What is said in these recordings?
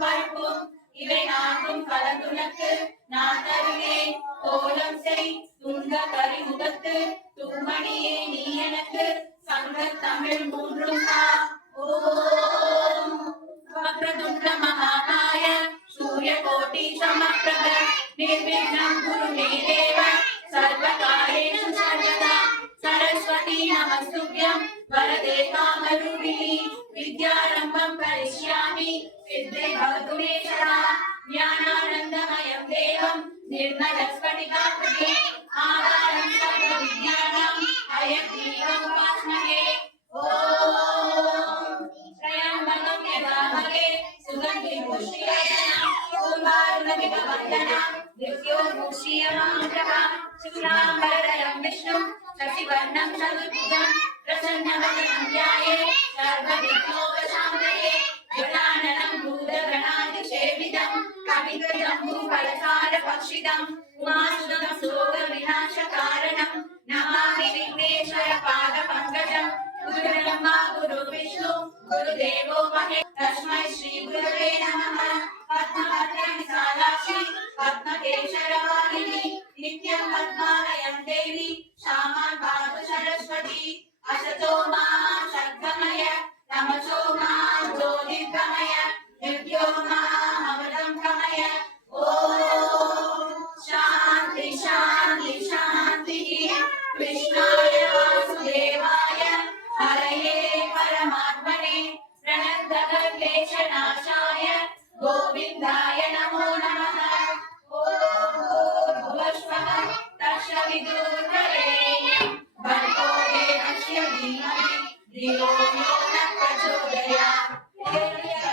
பருப்பும் இவை நான்கும் கலந்துனக்கு நான் தருவேன் கோலம் செய் துங்க கரிமுகத்து தூமணியே நீ எனக்கு சங்க தமிழ் மூன்றும் தா. ஓம் வக்ரதுண்ட மகாகாய சூரியகோட்டி சமப்பிரப निर्विघ्नं कुरु मे देव सर्वकार्येषु सर्वदा सरस्वती नमस्तुभ्यं वरदे कामरूपिणी विद्यारम्भं करिष्यामि सिद्धे भवतु मे सदा ज्ञानानन्दमयं देवं निर्मलस्फटिकाकृतिम् आधारं सर्वविद्यानां हयग्रीवमुपास्महे। ॐ त्र्यम्बकं यजामहे सुगन्धिं पुष्टिवर्धनम् उर्वारुकमिकवन्दनां दिव्योर्मुक्षीयमामृतः शुक्लाम्बरधरं विष्णुं शशिवर्णं चतुर्भुजं प्रसन्नवदनं ध्यायेत् सर्वविघ्नोपशान्तये गजाननं भूतगणाधिसेवितं कवितजम्बूफलसारभक्षितं उमासुतं शोकविनाशकारणं नमामि विघ्नेश्वरपादपङ्कजं गुरुब्रह्मा गुरुविष्णु गुरुदेवो महेश्वरः तस्मै श्रीगुरवे नमः। पद्मपत्रविशालाक्षि पद्मकेशरवाहिनी नित्यं पद्मालयं देवी श्यामां पातु सरस्वती असतो मा सद्गमय तमसो मा ज्योतिर्गमय मृत्यो मा अमृतं गमय। ॐ शान्ति शान्ति शान्तिः। कृष्णाय वासुदेवाय हरये परमात्मने प्रणतक्लेशनाशाय गोविन्दाय नमो नमः। ॐ भूर्भुवस्वः तत्सवितुर्वरेण्यं भर्गो देवस्य धीमहि धियो यो नः प्रचोदयात्।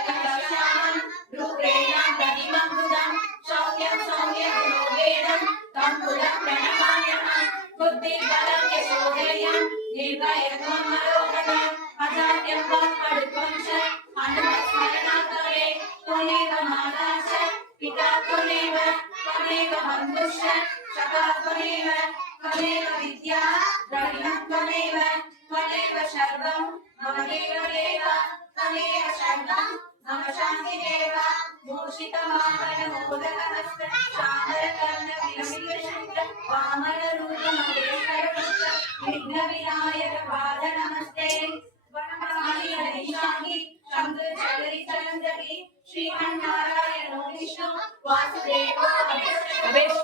तेजोश्यामं रूपेण प्रतिमं सौम्यं सौम्यगुणोपेदं तं पुनः प्रणमाम्यहं। बुद्धिबलं यशोधैर्यं निर्भयत्वम् अरोगणम् अजाड्यं वाक्पटुत्वं च हनुमत्स्मरणात् भवेत्। त्वमेव माता च पिता त्वमेव त्वमेव बन्धुश्च सखा त्वमेव त्वमेव विद्या द्रविणं त्वमेव त्वमेव सर्वं मम देवदेव त्वमेव सर्वं मम शान्तिदेव। मूषितवाहनमोदकहस्त चामरकर्णविलसितशङ्कर वामनरूपमहेश्वरपुत्र विघ्नविनायकपाद नमस्ते। वनमाली हरिशाही शंकर चकरी चरंजरी श्रीमन्नारायणो विष्णु वासुदेवो महेश्वरो।